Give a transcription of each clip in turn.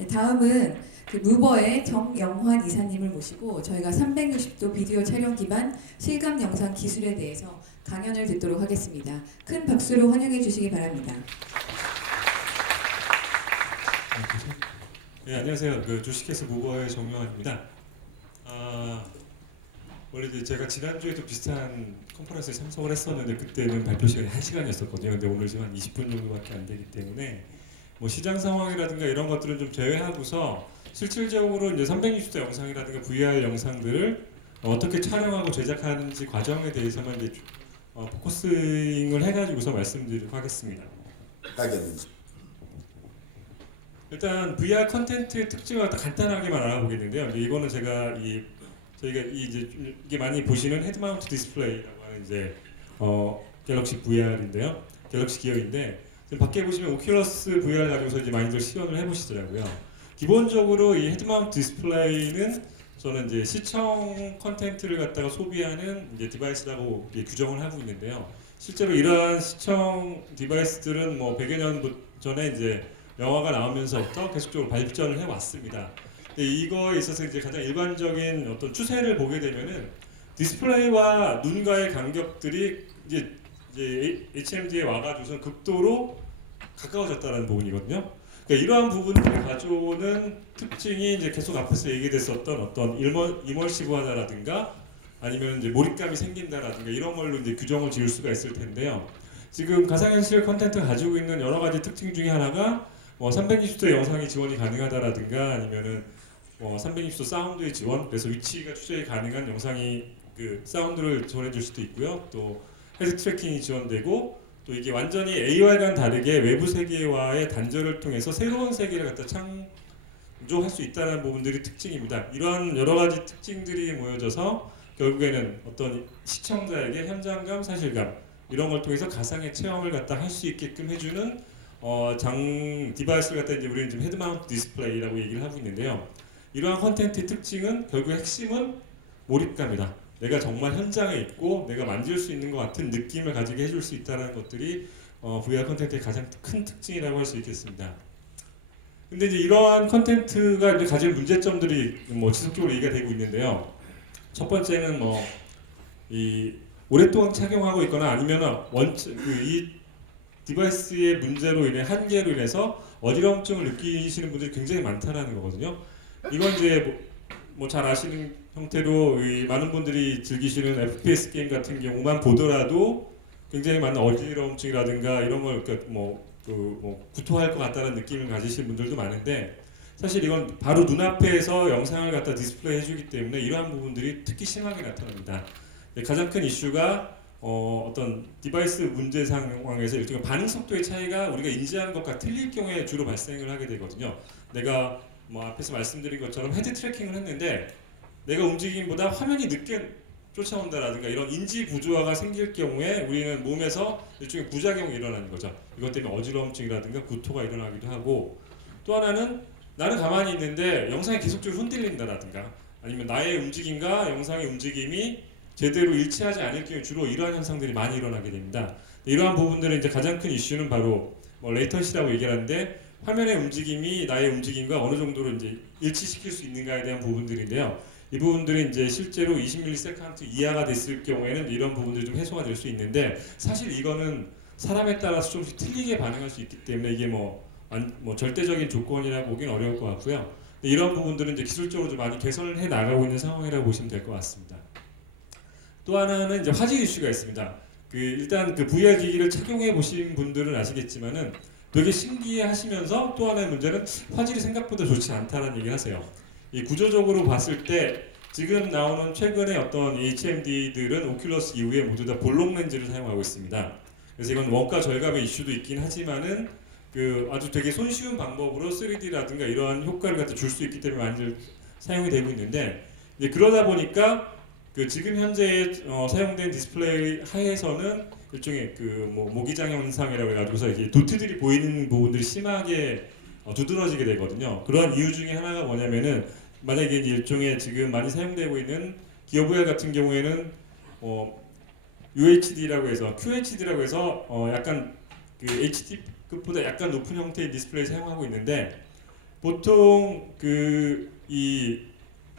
네, 다음은 그 무버의 정영환 이사님을 모시고 저희가 360도 비디오 촬영 기반 실감 영상 기술에 대해서 강연을 듣도록 하겠습니다. 큰 박수로 환영해 주시기 바랍니다. 네, 안녕하세요. 주식회사 무버의 정영환입니다. 원래 이제 제가 지난주에도 비슷한 컨퍼런스에 참석을 했었는데 그때는 발표 시간이 1시간이었었거든요. 근데 오늘 지금 한 20분 정도밖에 안 되기 때문에 뭐 시장 상황이라든가 이런 것들은 좀 제외하고서 실질적으로 이제 360도 영상이라든가 VR 영상들을 어떻게 촬영하고 제작하는지 과정에 대해서만 이제 포커싱을 해가지고서 말씀드리도록 하겠습니다. 일단 VR 컨텐츠의 특징을 간단하게만 알아보겠는데요. 이거는 제가 저희가 이게 많이 보시는 헤드마운트 디스플레이라고 하는 이제 갤럭시 VR인데요. 갤럭시 기어인데 지금 밖에 보시면 오큘러스 VR 가지고서 이제 많이들 시연을 해보시더라고요. 기본적으로 이 헤드마운트 디스플레이는 저는 이제 시청 컨텐츠를 갖다가 소비하는 이제 디바이스라고 규정을 하고 있는데요. 실제로 이러한 시청 디바이스들은 뭐 100여 년 전에 이제 영화가 나오면서부터 계속적으로 발전을 해왔습니다. 근데 이거에 있어서 이제 가장 일반적인 어떤 추세를 보게 되면은 디스플레이와 눈과의 간격들이 이제 HMD에 와가지고서 극도로 가까워졌다는 부분이거든요. 그러니까 이러한 부분들이 가져오는 특징이 이제 계속 앞에서 얘기됐었던 어떤 이멀시브하다라든가 아니면 이제 몰입감이 생긴다라든가 이런 걸로 이제 규정을 지을 수가 있을 텐데요. 지금 가상현실 컨텐츠가 가지고 있는 여러 가지 특징 중에 하나가 360도 영상이 지원이 가능하다라든가 아니면은 360도 사운드의 지원, 그래서 위치가 추적이 가능한 영상이 그 사운드를 지원해줄 수도 있고요. 또 헤드 트래킹이 지원되고 또 이게 완전히 AR과는 다르게 외부 세계와의 단절을 통해서 새로운 세계를 갖다 창조할 수 있다는 부분들이 특징입니다. 이러한 여러 가지 특징들이 모여져서 결국에는 어떤 시청자에게 현장감, 사실감 이런 걸 통해서 가상의 체험을 갖다 할 수 있게끔 해주는 디바이스를 갖다 이제 우리는 지금 헤드마운트 디스플레이라고 얘기를 하고 있는데요. 이러한 컨텐츠의 특징은 결국 핵심은 몰입감이다. 내가 정말 현장에 있고 내가 만질 수 있는 것 같은 느낌을 가지게 해줄 수 있다는 것들이 VR 컨텐츠의 가장 큰 특징이라고 할 수 있겠습니다. 근데 이제 이러한 컨텐츠가 이제 가진 문제점들이 지속적으로 얘기가 되고 있는데요. 첫 번째는 이 오랫동안 착용하고 있거나 아니면 이 디바이스의 문제로 인해 한계로 인해서 어지러움증을 느끼시는 분들이 굉장히 많다는 거거든요. 이건 이제 잘 아시는 형태로 많은 분들이 즐기시는 FPS 게임 같은 경우만 보더라도 굉장히 많은 어지러움증이라든가 이런 걸 구토할 것 같다는 느낌을 가지시는 분들도 많은데 사실 이건 바로 눈앞에서 영상을 갖다 디스플레이 해주기 때문에 이러한 부분들이 특히 심하게 나타납니다. 가장 큰 이슈가 어떤 디바이스 문제 상황에서 일종의 반응 속도의 차이가 우리가 인지하는 것과 틀릴 경우에 주로 발생을 하게 되거든요. 내가 앞에서 말씀드린 것처럼 헤드 트래킹을 했는데 내가 움직임보다 화면이 늦게 쫓아온다라든가 이런 인지 부조화가 생길 경우에 우리는 몸에서 일종의 부작용이 일어나는 거죠. 이것 때문에 어지러움증이라든가 구토가 일어나기도 하고 또 하나는 나는 가만히 있는데 영상이 계속적으로 흔들린다라든가 아니면 나의 움직임과 영상의 움직임이 제대로 일치하지 않을 경우에 주로 이러한 현상들이 많이 일어나게 됩니다. 이러한 부분들은 이제 가장 큰 이슈는 바로 레이턴시라고 얘기하는데 화면의 움직임이 나의 움직임과 어느 정도로 이제 일치시킬 수 있는가에 대한 부분들인데요. 이 부분들이 이제 실제로 20ms 이하가 됐을 경우에는 이런 부분들이 좀 해소가 될 수 있는데 사실 이거는 사람에 따라서 조금씩 틀리게 반응할 수 있기 때문에 이게 절대적인 조건이라고 보기는 어려울 것 같고요. 이런 부분들은 이제 기술적으로 좀 많이 개선을 해 나가고 있는 상황이라고 보시면 될 것 같습니다. 또 하나는 이제 화질 이슈가 있습니다. 일단 VR 기기를 착용해 보신 분들은 아시겠지만은 되게 신기해하시면서 또 하나의 문제는 화질이 생각보다 좋지 않다는 얘기를 하세요. 이 구조적으로 봤을 때 지금 나오는 최근의 어떤 HMD들은 오큘러스 이후에 모두 다 볼록 렌즈를 사용하고 있습니다. 그래서 이건 원가 절감의 이슈도 있긴 하지만은 아주 되게 손쉬운 방법으로 3D라든가 이러한 효과를 갖다 줄 수 있기 때문에 많이들 사용이 되고 있는데 그러다 보니까 지금 현재 사용된 디스플레이 하에서는 일종의 모기장 현상이라고 해가지고서 이게 도트들이 보이는 부분들이 심하게 두드러지게 되거든요. 그러한 이유 중에 하나가 뭐냐면은 만약에 일종의 지금 많이 사용되고 있는 기어 VR 같은 경우에는 UHD라고 해서 QHD라고 해서 약간 HD급보다 약간 높은 형태의 디스플레이 사용하고 있는데 보통 이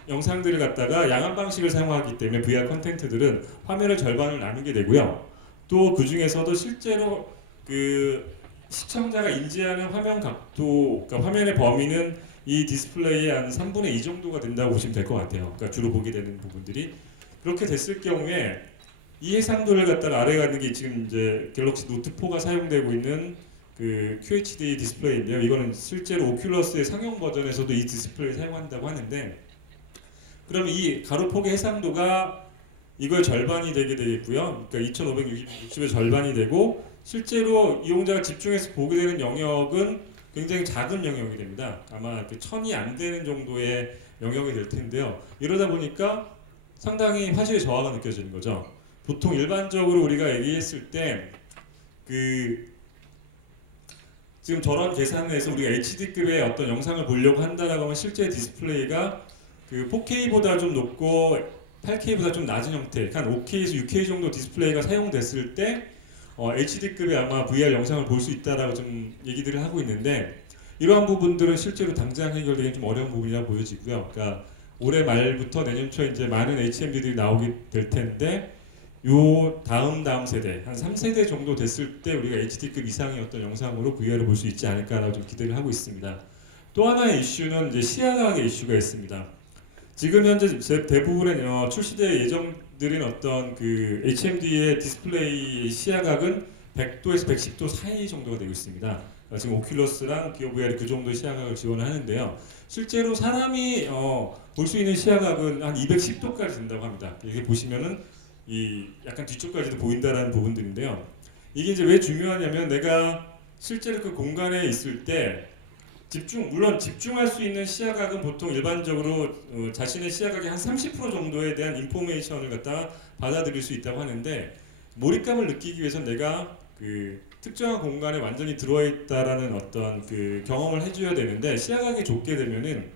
영상들을 갖다가 양한 방식을 사용하기 때문에 VR 컨텐츠들은 화면을 절반을 나누게 되고요. 또 그 중에서도 실제로 시청자가 인지하는 화면 각도, 그러니까 화면의 범위는 이 디스플레이의 한 3분의 2 정도가 된다고 보시면 될 것 같아요. 그러니까 주로 보게 되는 부분들이 그렇게 됐을 경우에 이 해상도를 갖다가 아래에 가는 게 지금 이제 갤럭시 노트 4가 사용되고 있는 QHD 디스플레이인데요. 이거는 실제로 오큘러스의 상용 버전에서도 이 디스플레이를 사용한다고 하는데, 그럼 이 가로폭의 해상도가 이걸 절반이 되게 되겠고요. 그러니까 2560의 절반이 되고, 실제로 이용자가 집중해서 보게 되는 영역은 굉장히 작은 영역이 됩니다. 아마 1000이 안 되는 정도의 영역이 될 텐데요. 이러다 보니까 상당히 화질의 저하가 느껴지는 거죠. 보통 일반적으로 우리가 얘기했을 때 지금 저런 계산을 해서 우리가 HD급의 어떤 영상을 보려고 한다라고 하면 실제 디스플레이가 4K보다 좀 높고 8K보다 좀 낮은 형태, 한 5K에서 6K 정도 디스플레이가 사용됐을 때 HD급의 아마 VR 영상을 볼 수 있다라고 좀 얘기들을 하고 있는데, 이러한 부분들은 실제로 당장 해결되기 좀 어려운 부분이라 보여지고요. 그러니까 올해 말부터 내년 초에 이제 많은 HMD들이 나오게 될 텐데, 요 다음 세대, 한 3세대 정도 됐을 때 우리가 HD급 이상의 어떤 영상으로 VR을 볼 수 있지 않을까라고 좀 기대를 하고 있습니다. 또 하나의 이슈는 이제 시야각의 이슈가 있습니다. 지금 현재 대부분의 출시될 예정들인 어떤 HMD의 디스플레이 시야각은 100도에서 110도 사이 정도가 되고 있습니다. 지금 오큘러스랑 기어 VR이 그 정도의 시야각을 지원을 하는데요. 실제로 사람이 볼 수 있는 시야각은 한 210도까지 된다고 합니다. 이게 보시면은 이 약간 뒤쪽까지도 보인다라는 부분들인데요. 이게 이제 왜 중요하냐면, 내가 실제로 그 공간에 있을 때 물론 집중할 수 있는 시야각은 보통 일반적으로 자신의 시야각의 한 30% 정도에 대한 인포메이션을 갖다가 받아들일 수 있다고 하는데, 몰입감을 느끼기 위해서 내가 특정한 공간에 완전히 들어있다라는 어떤 경험을 해줘야 되는데, 시야각이 좁게 되면은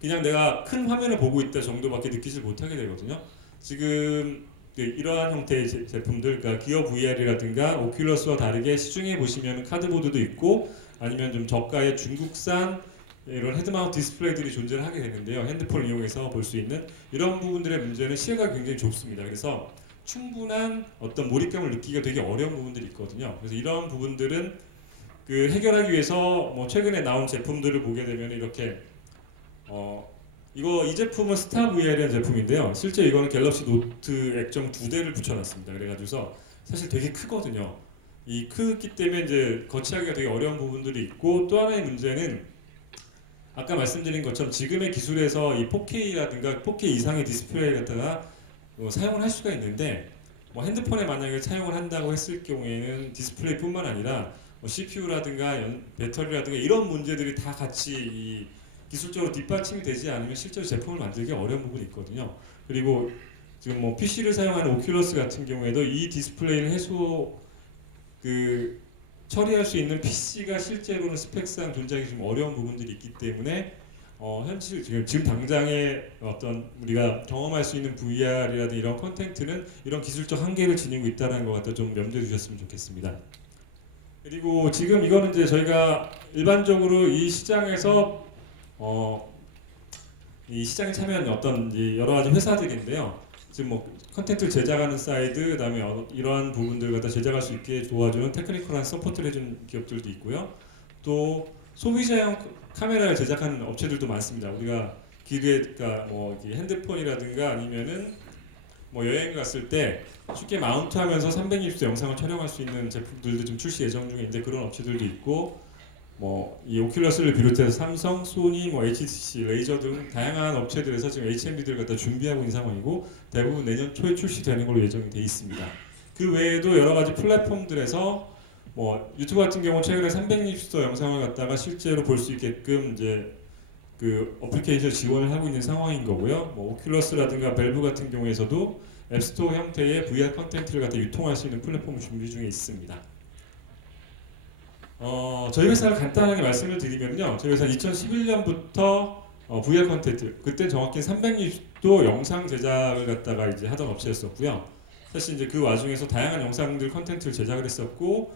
그냥 내가 큰 화면을 보고 있다 정도밖에 느끼지 못하게 되거든요. 지금 이러한 형태의 제품들, 그러니까 기어 VR이라든가 오큘러스와 다르게 시중에 보시면 카드보드도 있고, 아니면 좀 저가의 중국산 이런 헤드마운트 디스플레이들이 존재를 하게 되는데요. 핸드폰을 이용해서 볼 수 있는 이런 부분들의 문제는 시야가 굉장히 좁습니다. 그래서 충분한 어떤 몰입감을 느끼기가 되게 어려운 부분들이 있거든요. 그래서 이런 부분들은 해결하기 위해서 최근에 나온 제품들을 보게 되면 이렇게 이 제품은 스타 VR이라는 제품인데요. 실제 이거는 갤럭시 노트 액정 2대를 붙여놨습니다. 그래가지고서 사실 되게 크거든요. 이 크기 때문에 이제 거치하기가 되게 어려운 부분들이 있고, 또 하나의 문제는 아까 말씀드린 것처럼 지금의 기술에서 이 4K라든가 4K 이상의 디스플레이 갖다가 사용을 할 수가 있는데, 핸드폰에 만약에 사용을 한다고 했을 경우에는 디스플레이뿐만 아니라 CPU라든가 배터리라든가 이런 문제들이 다 같이 기술적으로 뒷받침이 되지 않으면 실제로 제품을 만들기 어려운 부분이 있거든요. 그리고 지금 PC를 사용하는 오큘러스 같은 경우에도 이 디스플레이를 처리할 수 있는 PC가 실제로는 스펙상 존재하기 좀 어려운 부분들이 있기 때문에 현실 지금 당장에 어떤 우리가 경험할 수 있는 VR이라든지 이런 콘텐츠는 이런 기술적 한계를 지니고 있다는 것 갖다 좀 염두에 두셨으면 좋겠습니다. 그리고 지금 이거는 이제 저희가 일반적으로 이 시장에서 이 시장에 참여한 어떤 여러 가지 회사들인데요. 지금 컨텐츠를 제작하는 사이드, 그다음에 이러한 부분들 갖다 제작할 수 있게 도와주는 테크니컬한 서포트를 해준 기업들도 있고요. 또 소비자용 카메라를 제작하는 업체들도 많습니다. 우리가 그러니까 핸드폰이라든가 아니면은 여행 갔을 때 쉽게 마운트하면서 360도 영상을 촬영할 수 있는 제품들도 좀 출시 예정 중에 있는데, 그런 업체들도 있고, 이 오큘러스를 비롯해서 삼성, 소니, HTC, 레이저 등 다양한 업체들에서 지금 HMD들을 갖다 준비하고 있는 상황이고, 대부분 내년 초에 출시되는 걸로 예정이 돼 있습니다. 그 외에도 여러 가지 플랫폼들에서 유튜브 같은 경우 최근에 360도 영상을 갖다가 실제로 볼 수 있게끔 이제 어플리케이션 지원을 하고 있는 상황인 거고요. 오큘러스라든가 밸브 같은 경우에서도 앱스토어 형태의 VR 컨텐츠를 갖다 유통할 수 있는 플랫폼을 준비 중에 있습니다. 저희 회사를 간단하게 말씀을 드리면요. 저희 회사 2011년부터 VR 컨텐츠, 그때 정확히 360도 영상 제작을 갖다가 이제 하던 업체였었고요. 사실 이제 그 와중에서 다양한 영상들 컨텐츠를 제작을 했었고,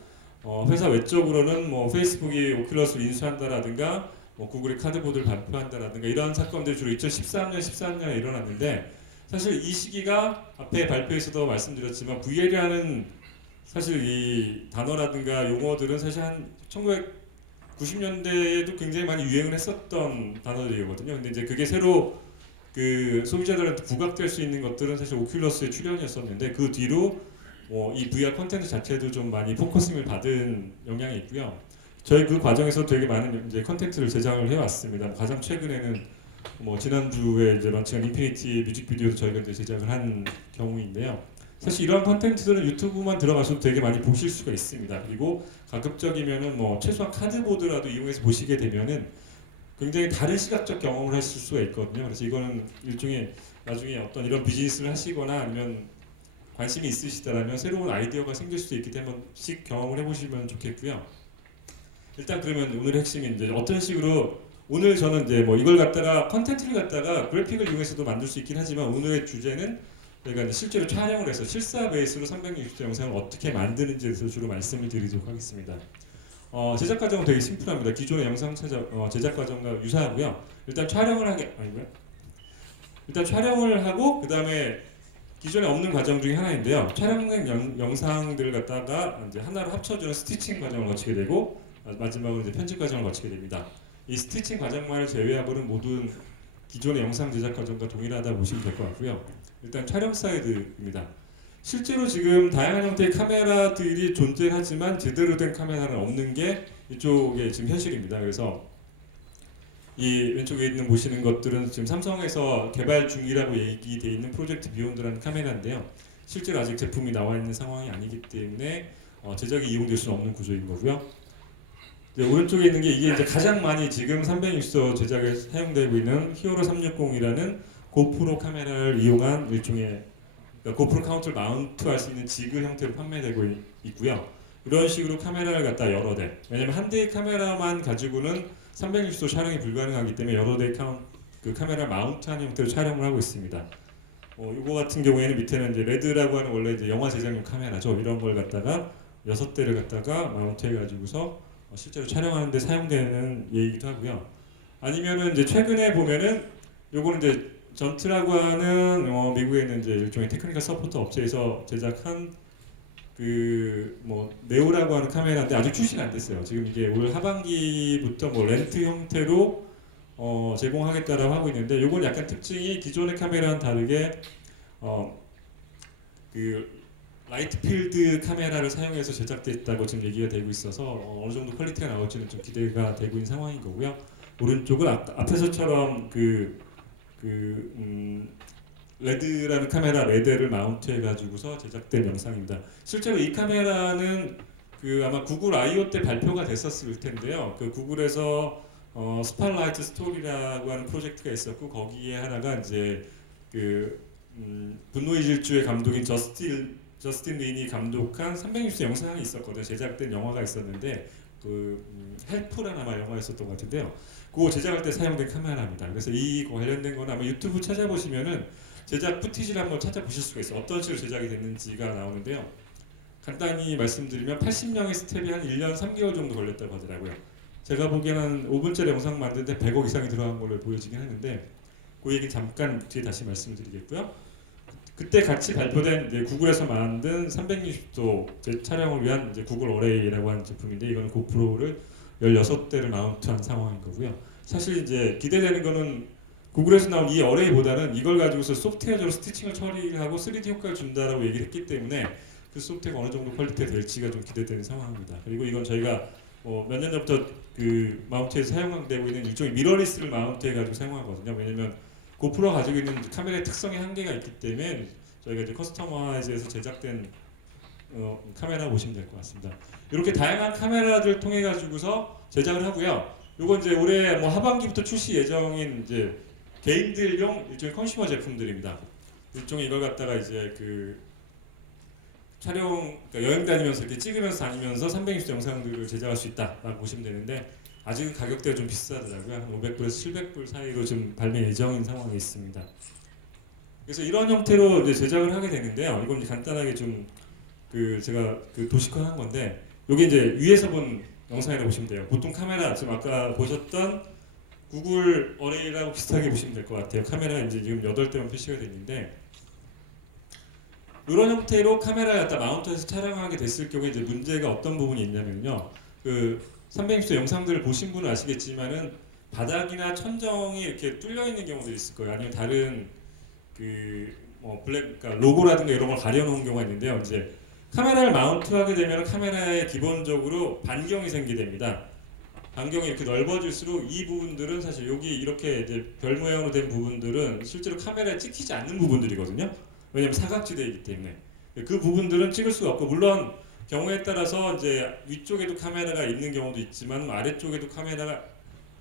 회사 외적으로는 페이스북이 오큘러스를 인수한다라든가 뭐 구글이 카드보드를 발표한다라든가 이런 사건들이 주로 2013년, 13년에 일어났는데 사실 이 시기가 앞에 발표에서도 말씀드렸지만 VL이라는 사실 이 단어라든가 용어들은 사실 한 1990년대에도 굉장히 많이 유행을 했었던 단어들이거든요. 근데 이제 그게 새로 그 소비자들한테 부각될 수 있는 것들은 사실 오큘러스의 출현이었었는데 그 뒤로 이 VR 컨텐츠 자체도 좀 많이 포커싱을 받은 영향이 있고요. 저희 그 과정에서 되게 많은 이제 컨텐츠를 제작을 해왔습니다. 가장 최근에는 지난주에 이제 런칭한 인피니티 뮤직비디오도 저희가 이제 제작을 한 경우인데요. 사실 이런 컨텐츠들은 유튜브만 들어가셔도 되게 많이 보실 수가 있습니다. 그리고 가급적이면은 최소한 카드보드라도 이용해서 보시게 되면은 굉장히 다른 시각적 경험을 하실 수가 있거든요. 그래서 이거는 일종의 나중에 어떤 이런 비즈니스를 하시거나 아니면 관심이 있으시다라면 새로운 아이디어가 생길 수도 있기 때문에 한번씩 경험을 해보시면 좋겠고요. 일단 그러면 오늘의 핵심이 이제 어떤 식으로 오늘 저는 이제 이걸 갖다가 컨텐츠를 갖다가 그래픽을 이용해서도 만들 수 있긴 하지만 오늘의 주제는 저희가 이제 실제로 촬영을 해서 실사 베이스로 360도 영상을 어떻게 만드는지에 대해서 주로 말씀을 드리도록 하겠습니다. 제작 과정은 되게 심플합니다. 기존의 영상 제작 과정과 유사하고요. 일단 촬영을 하고 그 다음에 기존에 없는 과정 중에 하나인데요. 촬영된 영상들을 갖다가 이제 하나로 합쳐주는 스티칭 과정을 거치게 되고 마지막으로 이제 편집 과정을 거치게 됩니다. 이 스티칭 과정만을 제외하고는 모든 기존의 영상 제작 과정과 동일하다 보시면 될 것 같고요. 일단 촬영 사이드입니다. 실제로 지금 다양한 형태의 카메라들이 존재하지만 제대로 된 카메라는 없는 게 이쪽에 지금 현실입니다. 그래서 이 왼쪽에 있는 보시는 것들은 지금 삼성에서 개발 중이라고 얘기되어 있는 프로젝트 비욘드라는 카메라인데요. 실제로 아직 제품이 나와 있는 상황이 아니기 때문에 제작이 이용될 수는 없는 구조인 거고요. 오른쪽에 있는 게 이게 이제 가장 많이 지금 360도 제작에 사용되고 있는 히어로 360이라는 고프로 카메라를 이용한 일종의 고프로 카운트를 마운트할 수 있는 지그 형태로 판매되고 있고요. 이런 식으로 카메라를 갖다 여러 대, 왜냐면 한 대의 카메라만 가지고는 360도 촬영이 불가능하기 때문에 여러 대의 그 카메라 마운트한 형태로 촬영을 하고 있습니다. 이거 같은 경우에는 밑에는 이제 레드라고 하는 원래 이제 영화 제작용 카메라죠. 이런 걸 갖다가 6대를 갖다가 마운트해가지고서 실제로 촬영하는데 사용되는 예이기도 하고요. 아니면은 이제 최근에 보면은 요거는 이제 전트라고 하는 미국에 있는 이제 일종의 테크니컬 서포터 업체에서 제작한 네오라고 하는 카메라인데 아직 출시가 안 됐어요. 지금 이게 올 하반기부터 렌트 형태로 제공하겠다라고 하고 있는데 요건 약간 특징이 기존의 카메라와는 다르게 라이트 필드 카메라를 사용해서 제작됐다고 지금 얘기가 되고 있어서 어느 정도 퀄리티가 나올지는 좀 기대가 되고 있는 상황인 거고요. 오른쪽은 앞에서처럼 레드라는 카메라 4대를 마운트해 가지고서 제작된 영상입니다. 실제로 이 카메라는 아마 구글 I/O 때 발표가 됐었을 텐데요. 구글에서 스팟라이트 스토리라고 하는 프로젝트가 있었고 거기에 하나가 이제 분노의 질주의 감독인 저스틴 린이 감독한 360도 영상이 있었거든요. 제작된 영화가 있었는데 헬프라는 아마 영화였었던 것 같은데요. 그거 제작할 때 사용된 카메라입니다. 그래서 이 관련된 거는 아마 유튜브 찾아보시면은 제작 푸티지를 한번 찾아보실 수가 있어요. 어떤 식으로 제작이 됐는지가 나오는데요. 간단히 말씀드리면 80명의 스텝이 한 1년 3개월 정도 걸렸다고 하더라고요. 제가 보기에는 한 5분짜리 영상 만드는데 100억 이상이 들어간 걸로 보여지긴 하는데 그 얘기는 잠깐 뒤에 다시 말씀을 드리겠고요. 그때 같이 발표된 이제 구글에서 만든 360도 촬영을 위한 이제 구글 어레이라고 하는 제품인데 이거는 고프로를 16대를 마운트한 상황인 거고요. 사실 이제 기대되는 거는 구글에서 나온 이 어레이보다는 이걸 가지고서 소프트웨어적으로 스티칭을 처리하고 3D 효과를 준다라고 얘기를 했기 때문에 그 소프트웨어가 어느 정도 퀄리티가 될지가 좀 기대되는 상황입니다. 그리고 이건 저희가 몇 년 전부터 마운트에서 사용되고 있는 일종의 미러리스를 마운트해가지고 사용하거든요. 왜냐면 고프로가 가지고 있는 카메라의 특성의 한계가 있기 때문에 저희가 이제 커스터마이즈해서 제작된 카메라 보시면 될 것 같습니다. 이렇게 다양한 카메라를 통해 가지고서 제작을 하고요. 요건 이제 올해 하반기부터 출시 예정인 이제 개인들용 일종의 컨슈머 제품들입니다. 일종의 이걸 갖다가 이제 그러니까 여행 다니면서 이렇게 찍으면서 다니면서 360도 영상들을 제작할 수 있다라고 보시면 되는데 아직은 가격대가 좀 비싸더라고요. 한 500불에서 700불 사이로 좀 발매 예정인 상황에 있습니다. 그래서 이런 형태로 이제 제작을 하게 되는데요. 이건 이제 간단하게 좀 제가 도식화한 건데, 여기 이제 위에서 본 영상이라고 보시면 돼요. 보통 카메라 지금 아까 보셨던 구글 어레이라고 비슷하게 보시면 될 것 같아요. 카메라가 이제 지금 8대만 표시가 돼 있는데 이런 형태로 카메라를 갖다 마운트해서 촬영하게 됐을 경우에 이제 문제가 어떤 부분이 있냐면요. 그 360도 영상들을 보신 분은 아시겠지만은 바닥이나 천정이 이렇게 뚫려 있는 경우도 있을 거예요. 아니면 다른 그뭐 블랙 그러니까 로고라든가 이런 걸 가려놓은 경우가 있는데요. 이제 카메라를 마운트하게 되면 카메라에 기본적으로 반경이 생기게 됩니다. 반경이 이렇게 넓어질수록 이 부분들은 사실 여기 이렇게 이제 별 모양으로 된 부분들은 실제로 카메라에 찍히지 않는 부분들이거든요. 왜냐하면 사각지대이기 때문에 그 부분들은 찍을 수가 없고 물론 경우에 따라서 이제 위쪽에도 카메라가 있는 경우도 있지만 아래쪽에도 카메라가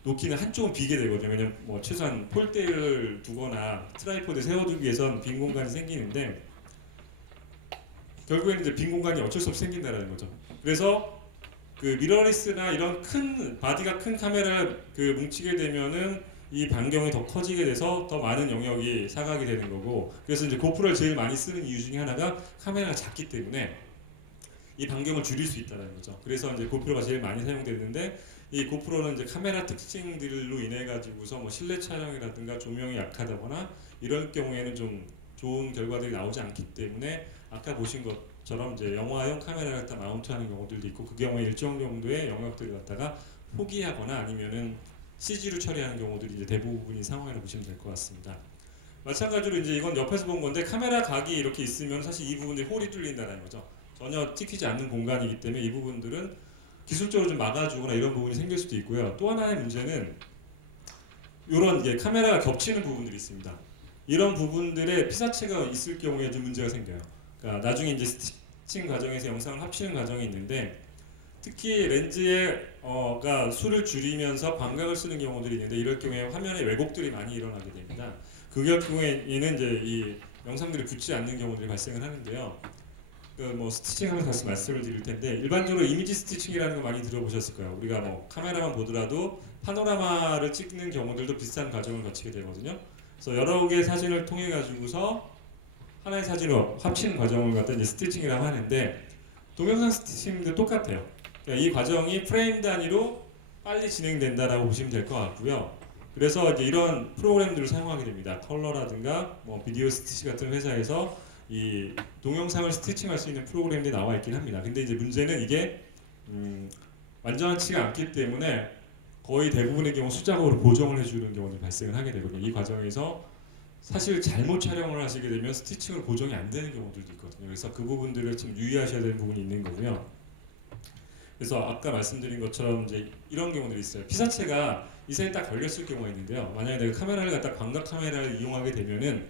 놓기는 한쪽은 비게 되거든요. 왜냐면 뭐 최소한 폴대를 두거나 트라이포드 세워두기 위해선 빈 공간이 생기는데 결국에는 이제 빈 공간이 어쩔 수 없이 생긴다는 거죠. 그래서 그 미러리스나 이런 큰 바디가 큰 카메라를 그 뭉치게 되면은 이 반경이 더 커지게 돼서 더 많은 영역이 사각이 되는 거고 그래서 이제 고프로를 제일 많이 쓰는 이유 중에 하나가 카메라가 작기 때문에 이 반경을 줄일 수 있다는 거죠. 그래서 이제 고프로가 제일 많이 사용되는데 이 고프로는 이제 카메라 특징들로 인해 가지고서 뭐 실내 촬영이라든가 조명이 약하다거나 이럴 경우에는 좀 좋은 결과들이 나오지 않기 때문에 아까 보신 것처럼 이제 영화용 카메라를 갖다 마운트하는 경우들도 있고 그 경우에 일정 정도의 영역들을 갖다가 포기하거나 아니면은 CG로 처리하는 경우들이 이제 대부분인 상황이라고 보시면 될 것 같습니다. 마찬가지로 이제 이건 옆에서 본 건데 카메라 각이 이렇게 있으면 사실 이 부분들이 홀이 뚫린다는 거죠. 전혀 찍히지 않는 공간이기 때문에 이 부분들은 기술적으로 좀 막아주거나 이런 부분이 생길 수도 있고요. 또 하나의 문제는 이런 이게 카메라가 겹치는 부분들이 있습니다. 이런 부분들에 피사체가 있을 경우에 좀 문제가 생겨요. 그러니까 나중에 이제 스티칭 과정에서 영상을 합치는 과정이 있는데 특히 렌즈가 수를 줄이면서 광각을 쓰는 경우들이 있는데 이럴 경우에 화면에 왜곡들이 많이 일어나게 됩니다. 그 경우에는 이제 이 영상들이 붙지 않는 경우들이 발생을 하는데요. 뭐 스티칭하면서 다시 말씀을 드릴 텐데 일반적으로 이미지 스티칭이라는 거 많이 들어보셨을 거예요. 우리가 뭐 카메라만 보더라도 파노라마를 찍는 경우들도 비슷한 과정을 거치게 되거든요. 그래서 여러 개의 사진을 통해 가지고서 하나의 사진으로 합치는 과정을 갖다 이제 스티칭이라고 하는데 동영상 스티칭도 똑같아요. 그러니까 이 과정이 프레임 단위로 빨리 진행된다라고 보시면 될 것 같고요. 그래서 이제 이런 프로그램들을 사용하게 됩니다. 컬러라든가 뭐 비디오 스티치 같은 회사에서 이 동영상을 스티칭할 수 있는 프로그램들이 나와 있긴 합니다. 근데 이제 문제는 이게 완전치가 않기 때문에 거의 대부분의 경우 수작업으로 보정을 해주는 경우도 발생을 하게 되거든요. 이 과정에서 사실 잘못 촬영을 하시게 되면 스티칭으로 보정이 안 되는 경우들도 있거든요. 그래서 그 부분들을 좀 유의하셔야 되는 부분이 있는 거고요. 그래서 아까 말씀드린 것처럼 이제 이런 경우들이 있어요. 피사체가 이 사이에 딱 걸렸을 경우가 있는데요. 만약에 내가 카메라를 갖다 광각 카메라를 이용하게 되면은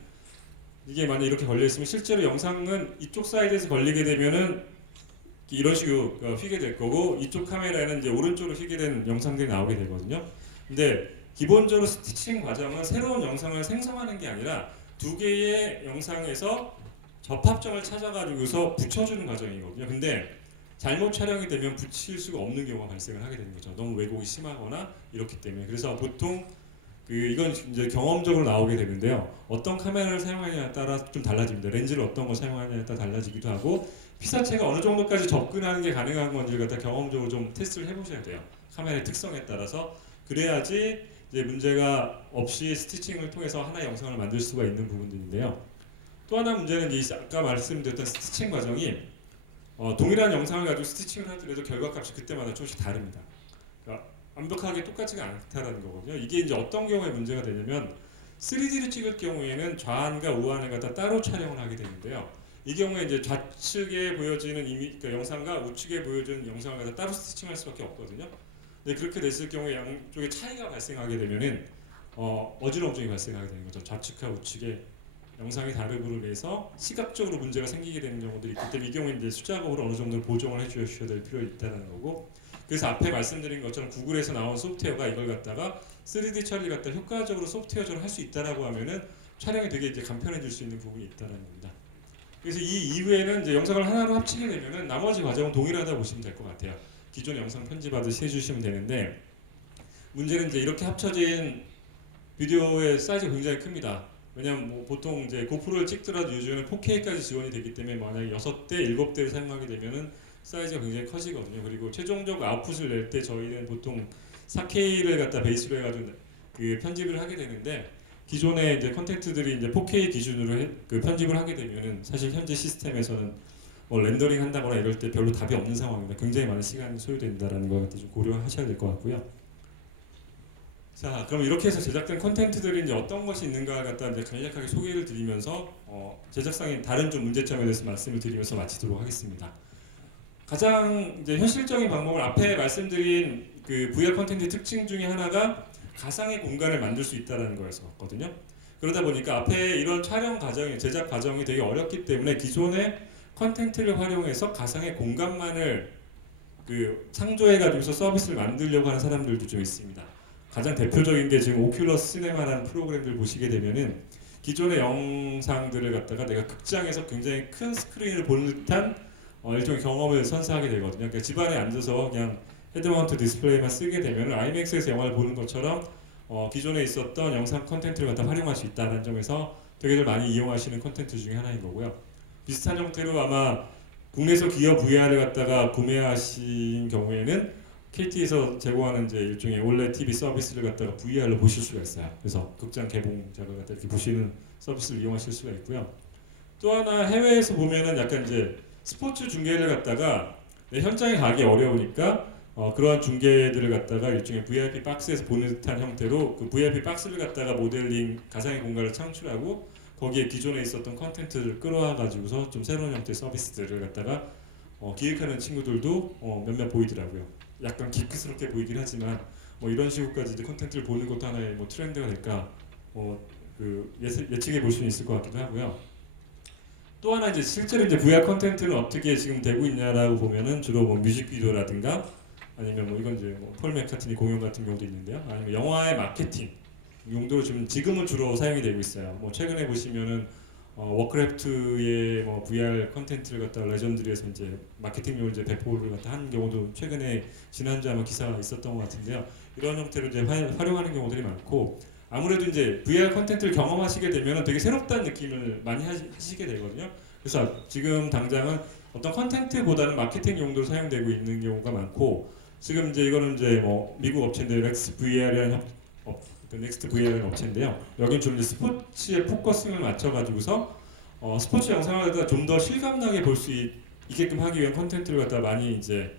이게 만약 이렇게 걸려 있으면 실제로 영상은 이쪽 사이드에서 걸리게 되면은 이런 식으로 휘게 될 거고 이쪽 카메라에는 이제 오른쪽으로 휘게 된 영상들이 나오게 되거든요. 근데 기본적으로 스티칭 과정은 새로운 영상을 생성하는 게 아니라 두 개의 영상에서 접합점을 찾아가지고서 붙여주는 과정이거든요. 근데 잘못 촬영이 되면 붙일 수가 없는 경우가 발생을 하게 되는 거죠. 너무 왜곡이 심하거나 이렇기 때문에. 그래서 보통 이건 이제 경험적으로 나오게 되는데요. 어떤 카메라를 사용하느냐에 따라 좀 달라집니다. 렌즈를 어떤 걸 사용하느냐에 따라 달라지기도 하고 피사체가 어느 정도까지 접근하는 게 가능한 건지를 갖다 경험적으로 좀 테스트를 해보셔야 돼요. 카메라의 특성에 따라서. 그래야지 이제 문제가 없이 스티칭을 통해서 하나의 영상을 만들 수가 있는 부분들인데요. 또 하나 문제는 이 아까 말씀드렸던 스티칭 과정이 동일한 영상을 가지고 스티칭을 하더라도 결과값이 그때마다 조금씩 다릅니다. 그러니까 완벽하게 똑같지가 않다는 거거든요. 이게 이제 어떤 경우에 문제가 되냐면 3D를 찍을 경우에는 좌안과 우안을 갖다 따로 촬영을 하게 되는데요. 이 경우에 이제 좌측에 보여지는 그러니까 영상과 우측에 보여지는 영상을 갖다 따로 스티칭할 수밖에 없거든요. 근데 그렇게 됐을 경우에 양쪽에 차이가 발생하게 되면은 어지러움증이 발생하게 되는 거죠. 좌측과 우측의 영상이 다름으로 인해서 시각적으로 문제가 생기게 되는 경우들이 있기 때문에 이 경우에 이제 수작업으로 어느 정도 보정을 해주셔야 될 필요가 있다는 거고. 그래서 앞에 말씀드린 것처럼 구글에서 나온 소프트웨어가 이걸 갖다가 3D 처리를 갖다 효과적으로 소프트웨어적으로 할 수 있다라고 하면은 촬영이 되게 이제 간편해질 수 있는 부분이 있다는 겁니다. 그래서 이 이후에는 이제 영상을 하나로 합치게 되면은 나머지 과정은 동일하다고 보시면 될 것 같아요. 기존 영상 편집하듯이 해주시면 되는데 문제는 이제 이렇게 합쳐진 비디오의 사이즈가 굉장히 큽니다. 왜냐하면 뭐 보통 이제 고프로를 찍더라도 요즘에는 4K까지 지원이 되기 때문에 만약에 6대, 7대를 사용하게 되면은 사이즈가 굉장히 커지거든요. 그리고 최종적 아웃풋을 낼 때 저희는 보통 4K를 갖다 베이스로 해가지고 그 편집을 하게 되는데 기존의 이제 컨텐츠들이 이제 4K 기준으로 그 편집을 하게 되면은 사실 현재 시스템에서는 뭐 렌더링 한다거나 이럴 때 별로 답이 없는 상황입니다. 굉장히 많은 시간이 소요된다라는 걸 좀 고려하셔야 될 것 같고요. 자, 그럼 이렇게 해서 제작된 콘텐츠들이 이제 어떤 것이 있는가 갖다 이제 간략하게 소개를 드리면서 제작상의 다른 좀 문제점에 대해서 말씀을 드리면서 마치도록 하겠습니다. 가장 이제 현실적인 방법은 앞에 말씀드린 그 VR 콘텐츠의 특징 중에 하나가 가상의 공간을 만들 수 있다는 거였거든요. 그러다 보니까 앞에 이런 촬영 과정이 제작 과정이 되게 어렵기 때문에 기존의 콘텐츠를 활용해서 가상의 공간만을 그 창조해가지고서 서비스를 만들려고 하는 사람들도 좀 있습니다. 가장 대표적인 게 지금 오큘러스 시네마라는 프로그램들 보시게 되면은 기존의 영상들을 갖다가 내가 극장에서 굉장히 큰 스크린을 보는 듯한 일종의 경험을 선사하게 되거든요. 그러니까 집안에 앉아서 그냥 헤드마운트 디스플레이만 쓰게 되면 아이맥스에서 영화를 보는 것처럼 기존에 있었던 영상 콘텐츠를 갖다 활용할 수 있다는 점에서 되게들 많이 이용하시는 콘텐츠 중에 하나인 거고요. 비슷한 형태로 아마 국내에서 기어 VR을 갖다가 구매하신 경우에는 KT에서 제공하는 이제 일종의 올레 TV 서비스를 갖다가 VR로 보실 수가 있어요. 그래서 극장 개봉작을 갖다 이렇게 보시는 서비스를 이용하실 수가 있고요. 또 하나 해외에서 보면은 약간 이제 스포츠 중계를 갖다가 현장에 가기 어려우니까 그러한 중계들을 갖다가 일종의 VIP 박스에서 보는 듯한 형태로 그 VIP 박스를 갖다가 모델링 가상의 공간을 창출하고 거기에 기존에 있었던 컨텐츠를 끌어와 가지고서 좀 새로운 형태의 서비스들을 갖다가 기획하는 친구들도 몇몇 보이더라고요. 약간 기크스럽게 보이긴 하지만 뭐 이런 식으로까지 이제 컨텐츠를 보는 것도 하나의 뭐 트렌드가 될까 그 예측해 볼 수는 있을 것 같기도 하고요. 또 하나 이제 실제로 이제 VR 컨텐츠는 어떻게 지금 되고 있냐라고 보면은 주로 뭐 뮤직비디오라든가 아니면 뭐 이건 이제 뭐폴 맥카트니 공연 같은 경우도 있는데요. 아니면 영화의 마케팅 용도로 지금은 주로 사용이 되고 있어요. 뭐 최근에 보시면은 워크래프트의 뭐 VR 컨텐츠를 갖다가 레전드리에서 이제 마케팅용으로 이제 배포를 갖다 한 경우도 최근에 지난주에 아마 기사가 있었던 것 같은데요. 이런 형태로 이제 활용하는 경우들이 많고 아무래도 이제 VR 컨텐츠를 경험하시게 되면 되게 새롭다는 느낌을 많이 하시게 되거든요. 그래서 지금 당장은 어떤 컨텐츠보다는 마케팅 용도로 사용되고 있는 경우가 많고 지금 이제 이거는 이제 뭐 미국 업체인데 넥스트 VR이라는 넥스트 VR이라는 업체인데요. 여긴 좀 이제 스포츠에 포커싱을 맞춰가지고서 스포츠 영상을 갖다 좀 더 실감나게 볼 수 있게끔 하기 위한 컨텐츠를 갖다 많이 이제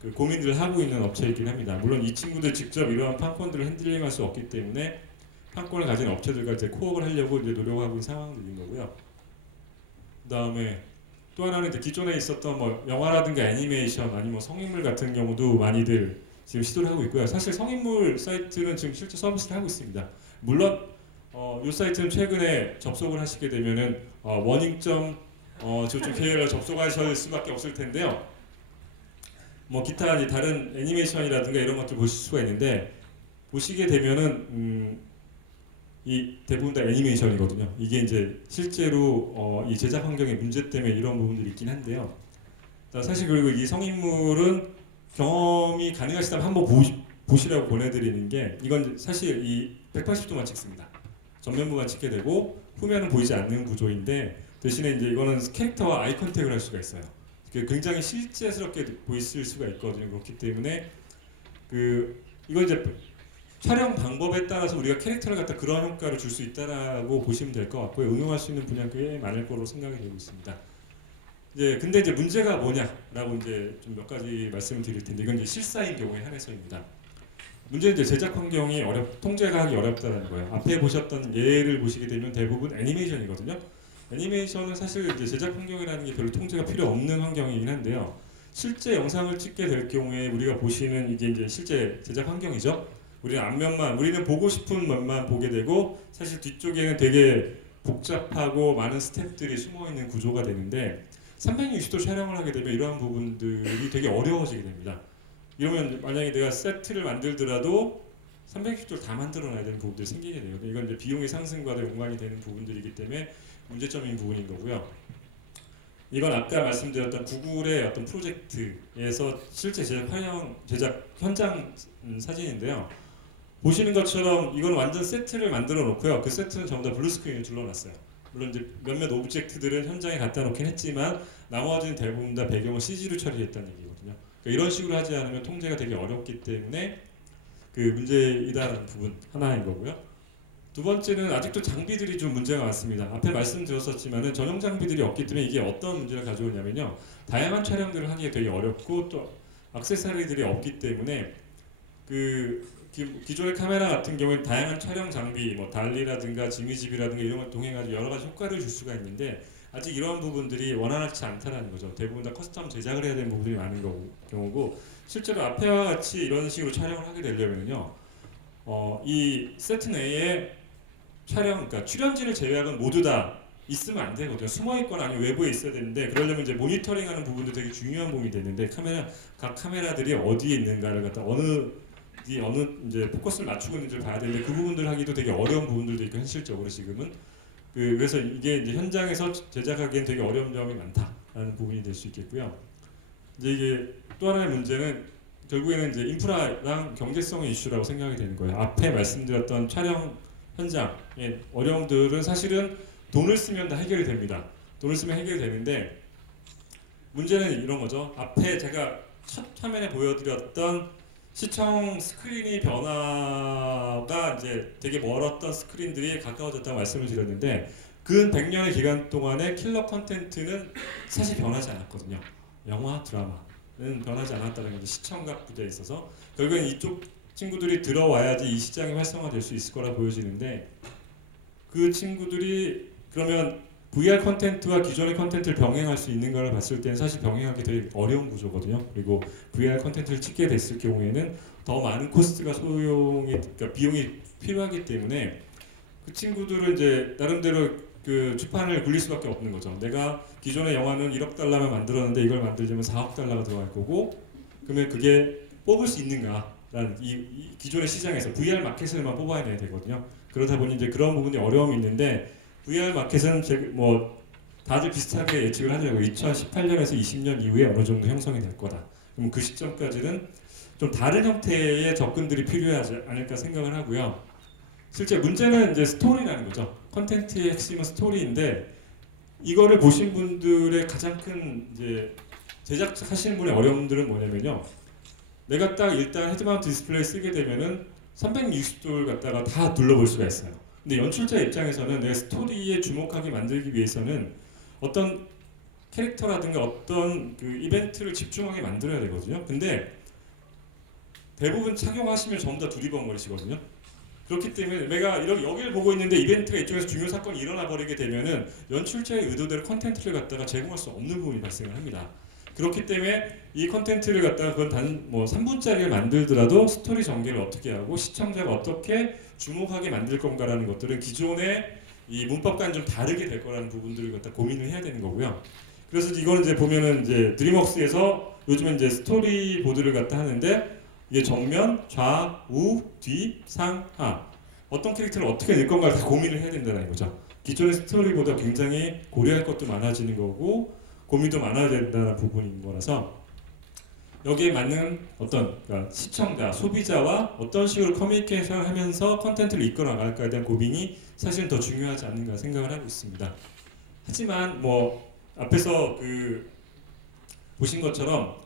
그 고민들을 하고 있는 업체이긴 합니다. 물론 이 친구들 직접 이러한 판권들을 핸들링할 수 없기 때문에 판권을 가진 업체들과 이제 코업을 하려고 이제 노력하고 있는 상황들인 거고요. 그다음에 또 하나는 이제 기존에 있었던 뭐 영화라든가 애니메이션 아니면 뭐 성인물 같은 경우도 많이들 지금 시도를 하고 있고요. 사실 성인물 사이트는 지금 실제 서비스를 하고 있습니다. 물론 이 사이트는 최근에 접속을 하시게 되면은 원익점 저쪽 계열로 접속하실 수밖에 없을 텐데요. 뭐 기타 이제 다른 애니메이션이라든가 이런 것들 보실 수가 있는데 보시게 되면은 이 대부분 다 애니메이션이거든요. 이게 이제 실제로 이 제작 환경의 문제 때문에 이런 부분들이 있긴 한데요. 사실 그리고 이 성인물은 경험이 가능하시다면 한번 보시라고 보내드리는 게 이건 사실 이 180도만 찍습니다. 전면부만 찍게 되고 후면은 보이지 않는 구조인데 대신에 이제 이거는 캐릭터와 아이 컨택을 할 수가 있어요. 굉장히 실제스럽게 보이실 수가 있거든요. 그렇기 때문에 이건 이제 촬영 방법에 따라서 우리가 캐릭터를 갖다 그런 효과를 줄 수 있다라고 보시면 될 것 같고요. 응용할 수 있는 분야가 꽤 많을 거로 생각이 되고 있습니다. 근데 이제 문제가 뭐냐라고 이제 좀 몇 가지 말씀을 드릴 텐데 이건 이제 실사인 경우에 한해서입니다. 문제는 이제 제작 환경이 통제가 하기 어렵다는 거예요. 앞에 보셨던 예를 보시게 되면 대부분 애니메이션이거든요. 애니메이션은 사실 이제 제작 환경이라는 게 별로 통제가 필요 없는 환경이긴 한데요. 실제 영상을 찍게 될 경우에 우리가 보시는 이게 이제 실제 제작 환경이죠. 우리는 보고 싶은 면만 보게 되고 사실 뒤쪽에는 되게 복잡하고 많은 스텝들이 숨어 있는 구조가 되는데 360도 촬영을 하게 되면 이러한 부분들이 되게 어려워지게 됩니다. 이러면 만약에 내가 세트를 만들더라도 360도를 다 만들어놔야 되는 부분들이 생기게 돼요. 이건 이제 비용의 상승과도 연관이 되는 부분들이기 때문에 문제점인 부분인 거고요. 이건 아까 말씀드렸던 구글의 어떤 프로젝트에서 실제 제작 현장 사진인데요. 보시는 것처럼 이건 완전 세트를 만들어 놓고요. 그 세트는 전부 다 블루스크린을 둘러놨어요. 물론 이제 몇몇 오브젝트들은 현장에 갖다 놓긴 했지만 나머지는 대부분 다 배경을 CG로 처리했다는 얘기거든요. 그러니까 이런 식으로 하지 않으면 통제가 되게 어렵기 때문에 그 문제이다라는 부분 하나인 거고요. 두 번째는 아직도 장비들이 좀 문제가 많습니다. 앞에 말씀드렸었지만은 전용 장비들이 없기 때문에 이게 어떤 문제를 가져오냐면요. 다양한 촬영들을 하기에 되게 어렵고 또 액세서리들이 없기 때문에 그 기존의 카메라 같은 경우는 다양한 촬영 장비, 뭐 달리라든가 지미집이라든가 이런 걸 동행하고 여러 가지 효과를 줄 수가 있는데 아직 이러한 부분들이 원활하지 않다는 거죠. 대부분 다 커스텀 제작을 해야 되는 부분이 많은 경우고 실제로 앞에와 같이 이런 식으로 촬영을 하게 되려면요, 이 세트 내에 그러니까 출연진을 제외하고는 모두 다 있으면 안 되거든요. 숨어 있거나 아니면 외부에 있어야 되는데 그러려면 이제 모니터링하는 부분도 되게 중요한 부분이 되는데 각 카메라들이 어디에 있는가를 갖다 어느 이제 포커스를 맞추고 있는지를 봐야 되는데 그 부분들 하기도 되게 어려운 부분들도 있고 현실적으로 지금은 그래서 이게 이제 현장에서 제작하기엔 되게 어려운 점이 많다라는 부분이 될 수 있겠고요. 이제 이게 또 하나의 문제는 결국에는 이제 인프라랑 경제성의 이슈라고 생각이 되는 거예요. 앞에 말씀드렸던 촬영 현장의 어려움들은 사실은 돈을 쓰면 다 해결이 됩니다. 돈을 쓰면 해결이 되는데 문제는 이런 거죠. 앞에 제가 첫 화면에 보여드렸던 시청 스크린이 변화가 이제 되게 멀었던 스크린들이 가까워졌다고 말씀을 드렸는데 근 100년의 기간 동안에 킬러 콘텐츠는 사실 변하지 않았거든요. 영화, 드라마는 변하지 않았다는 게 시청각 부대에 있어서 결국엔 이쪽 친구들이 들어와야지 이 시장이 활성화될 수 있을 거라 보여지는데 그 친구들이 그러면 VR 콘텐츠와 기존의 콘텐츠를 병행할 수 있는 걸 봤을 때는 사실 병행하기 되게 어려운 구조거든요. 그리고 VR 콘텐츠를 찍게 됐을 경우에는 더 많은 코스트가 그러니까 비용이 필요하기 때문에 그 친구들은 이제 나름대로 그 주판을 굴릴 수밖에 없는 거죠. 내가 기존의 영화는 1억 달러만 만들었는데 이걸 만들려면 4억 달러가 들어갈 거고 그러면 그게 뽑을 수 있는가라는 이 기존의 시장에서 VR 마켓을만 뽑아야 되거든요. 그러다 보니 이제 그런 부분이 어려움이 있는데 VR 마켓은 뭐 다들 비슷하게 예측을 하더라고요. 2018년에서 20년 이후에 어느 정도 형성이 될 거다. 그럼 그 시점까지는 좀 다른 형태의 접근들이 필요하지 않을까 생각을 하고요. 실제 문제는 이제 스토리라는 거죠. 콘텐츠의 핵심은 스토리인데 이거를 보신 분들의 가장 큰 이제 제작하시는 분의 어려움들은 뭐냐면요. 내가 딱 일단 헤드마운트 디스플레이 쓰게 되면은 360도를 갖다가 다 둘러볼 수가 있어요. 근데 연출자 입장에서는 내 스토리에 주목하게 만들기 위해서는 어떤 캐릭터라든가 어떤 그 이벤트를 집중하게 만들어야 되거든요. 근데 대부분 착용하시면 전부 다 두리번거리시거든요. 그렇기 때문에 내가 여기를 보고 있는데 이벤트가 이쪽에서 중요 사건이 일어나 버리게 되면은 연출자의 의도대로 컨텐츠를 갖다가 제공할 수 없는 부분이 발생을 합니다. 그렇기 때문에 이 컨텐츠를 갖다가 그건 단 뭐 3분짜리를 만들더라도 스토리 전개를 어떻게 하고 시청자가 어떻게 주목하게 만들 건가라는 것들은 기존의 이 문법과는 좀 다르게 될 거라는 부분들을 갖다 고민을 해야 되는 거고요. 그래서 이거는 이제 보면은 이제 드림웍스에서 요즘은 이제 스토리보드를 갖다 하는데 이게 정면, 좌우, 뒤, 상, 하 어떤 캐릭터를 어떻게 낼 건가를 다 고민을 해야 된다는 거죠. 기존의 스토리보다 굉장히 고려할 것도 많아지는 거고 고민도 많아야 된다는 부분인 거라서 여기에 맞는 그러니까 시청자, 소비자와 어떤 식으로 커뮤니케이션을 하면서 컨텐츠를 이끌어 나갈까에 대한 고민이 사실은 더 중요하지 않는가 생각을 하고 있습니다. 하지만 뭐 앞에서 그 보신 것처럼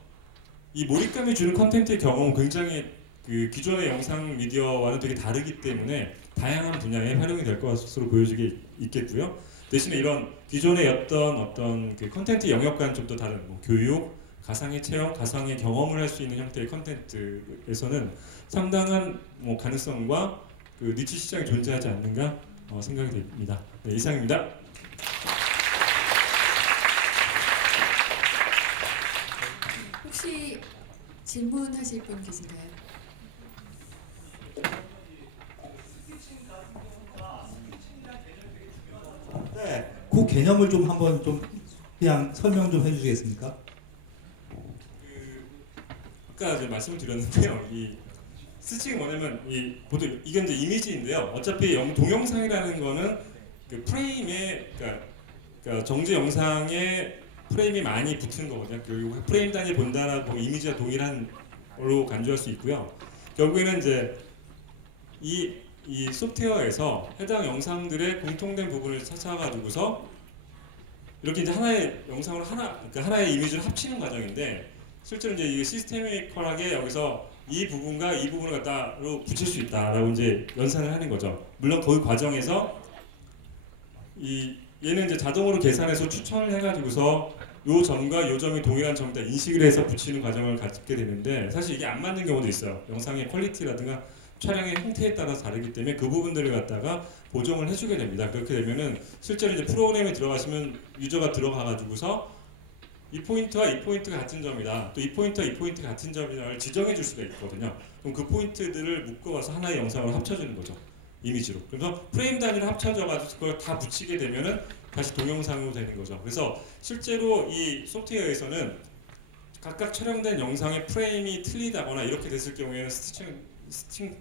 이 몰입감이 주는 컨텐츠의 경험은 굉장히 그 기존의 영상 미디어와는 되게 다르기 때문에 다양한 분야에 활용이 될 것으로 보여지게 있겠고요. 대신에 이런 기존의 어떤 그 컨텐츠 영역과는 좀 더 다른 뭐 교육, 가상의 체험, 가상의 경험을 할 수 있는 형태의 컨텐츠에서는 상당한 뭐 가능성과 그 니치 시장이 존재하지 않는가 생각이 됩니다. 네, 이상입니다. 혹시 질문하실 분 계신가요? 네, 그 개념을 좀 한번 좀 그냥 설명 좀 해주시겠습니까? 아까 이제 말씀을 드렸는데요. 이 스치가 뭐냐면 보통 이게 이제 이미지인데요. 어차피 동영상이라는 거는 그 프레임에 그러니까 정지 영상에 프레임이 많이 붙은 거거든요. 결국 프레임 단위 본다라고 이미지와 동일한 걸로 간주할 수 있고요. 결국에는 이제 이 소프트웨어에서 해당 영상들의 공통된 부분을 찾아가지고서 이렇게 이제 하나의 영상으로 그러니까 하나의 이미지를 합치는 과정인데 실제로 이제 이게 시스테미컬하게 여기서 이 부분과 이 부분을 갖다로 붙일 수 있다라고 이제 연산을 하는 거죠. 물론 그 과정에서 얘는 이제 자동으로 계산해서 추천을 해가지고서 요 점과 요 점이 동일한 점이다 인식을 해서 붙이는 과정을 갖게 되는데 사실 이게 안 맞는 경우도 있어요. 영상의 퀄리티라든가 촬영의 형태에 따라서 다르기 때문에 그 부분들을 갖다가 보정을 해주게 됩니다. 그렇게 되면은 실제로 이제 프로그램에 들어가시면 유저가 들어가가지고서 이 포인트와 이 포인트가 같은 점이다. 또 이 포인트와 이 포인트가 같은 점이다를 지정해 줄 수가 있거든요. 그럼 그 포인트들을 묶어와서 하나의 영상으로 합쳐주는 거죠. 이미지로. 그래서 프레임 단위로 합쳐져가지고 그걸 다 붙이게 되면은 다시 동영상으로 되는 거죠. 그래서 실제로 이 소프트웨어에서는 각각 촬영된 영상의 프레임이 틀리다거나 이렇게 됐을 경우에는 스티칭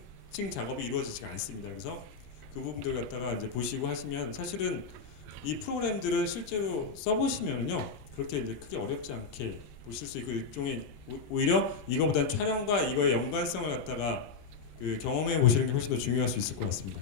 작업이 이루어지지가 않습니다. 그래서 그 부분들 갖다가 이제 보시고 하시면 사실은 이 프로그램들은 실제로 써보시면요 그렇게 이제 크게 어렵지 않게 보실 수 있고 일종의 오히려 이거보다는 촬영과 이거의 연관성을 갖다가 그 경험해 보시는 게 훨씬 더 중요할 수 있을 것 같습니다.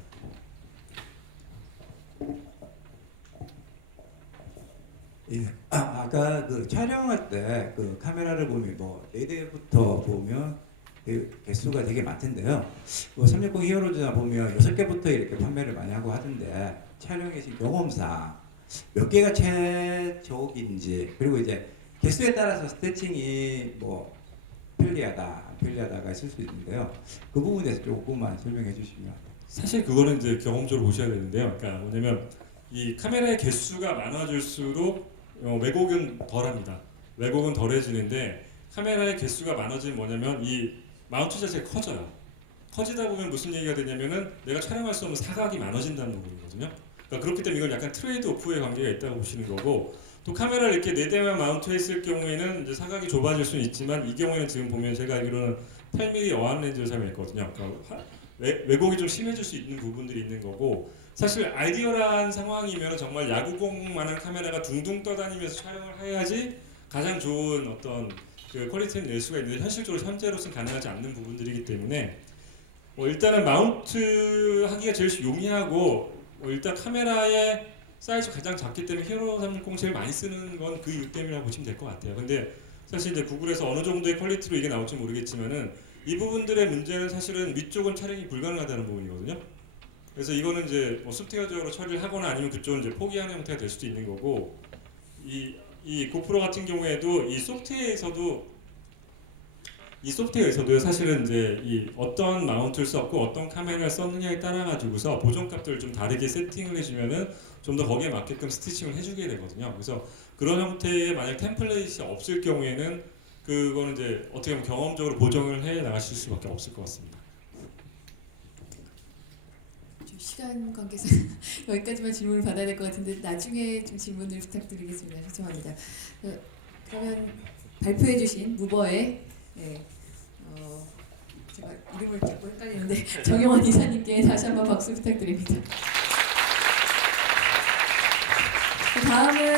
예. 아까 그 촬영할 때 그 카메라를 보면 뭐 4대부터 보면 그 개수가 되게 많던데요. 뭐 360 히어로즈나 보면 6개부터 이렇게 판매를 많이 하고 하던데 촬영의 경험상 몇 개가 최적인지 그리고 이제 개수에 따라서 스태칭이 뭐 편리하다 안 편리하다가 있을 수 있는데요. 그 부분에 대해서 조금만 설명해 주시면. 사실 그거는 이제 경험적으로 보셔야 되는데요. 그러니까 뭐냐면 이 카메라의 개수가 많아질수록 왜곡은 덜합니다. 왜곡은 덜해지는데 카메라의 개수가 많아지면 뭐냐면 이 마운트 자체가 커져요. 커지다 보면 무슨 얘기가 되냐면은 내가 촬영할 수 없는 사각이 많아진다는 부분이거든요. 그러니까 그렇기 때문에 이건 약간 트레이드 오프의 관계가 있다고 보시는 거고 또 카메라를 이렇게 4대만 마운트했을 경우에는 이제 사각이 좁아질 수는 있지만 이 경우에는 지금 보면 제가 알기로는 8mm 어안 렌즈를 사용했거든요. 그러니까 왜곡이 좀 심해질 수 있는 부분들이 있는 거고 사실 아이디어한 상황이면 정말 야구공만한 카메라가 둥둥 떠다니면서 촬영을 해야지 가장 좋은 어떤 그 퀄리티를 낼 수가 있는데 현실적으로 현재로서는 가능하지 않는 부분들이기 때문에 일단은 마운트 하기가 제일 용이하고 일단 카메라의 사이즈가 가장 작기 때문에 히어로 360 제일 많이 쓰는 건 그 이유 때문이라고 보시면 될 것 같아요. 근데 사실 이제 구글에서 어느 정도의 퀄리티로 이게 나올지 모르겠지만은 이 부분들의 문제는 사실은 위쪽은 촬영이 불가능하다는 부분이거든요. 그래서 이거는 이제 뭐 소프트웨어적으로 처리를 하거나 아니면 그쪽은 이제 포기하는 형태가 될 수도 있는 거고 이 고프로 같은 경우에도 이 소프트웨어에서도요 사실은 이제 이 어떤 마운트를 썼고 어떤 카메라를 썼느냐에 따라 가지고서 보정값들을 좀 다르게 세팅을 해주면은 좀 더 거기에 맞게끔 스티칭을 해주게 되거든요. 그래서 그런 형태의 만약 템플릿이 없을 경우에는 그거는 이제 어떻게 보면 경험적으로 보정을 해 나가실 수밖에 없을 것 같습니다. 좀 시간 관계상 여기까지만 질문을 받아야 될 것 같은데 나중에 좀 질문을 부탁드리겠습니다. 죄송합니다. 그러면 발표해주신 무버의 제가 이름을 자꾸 헷갈리는데 정영환 이사님께 다시 한번 박수 부탁드립니다. 다음은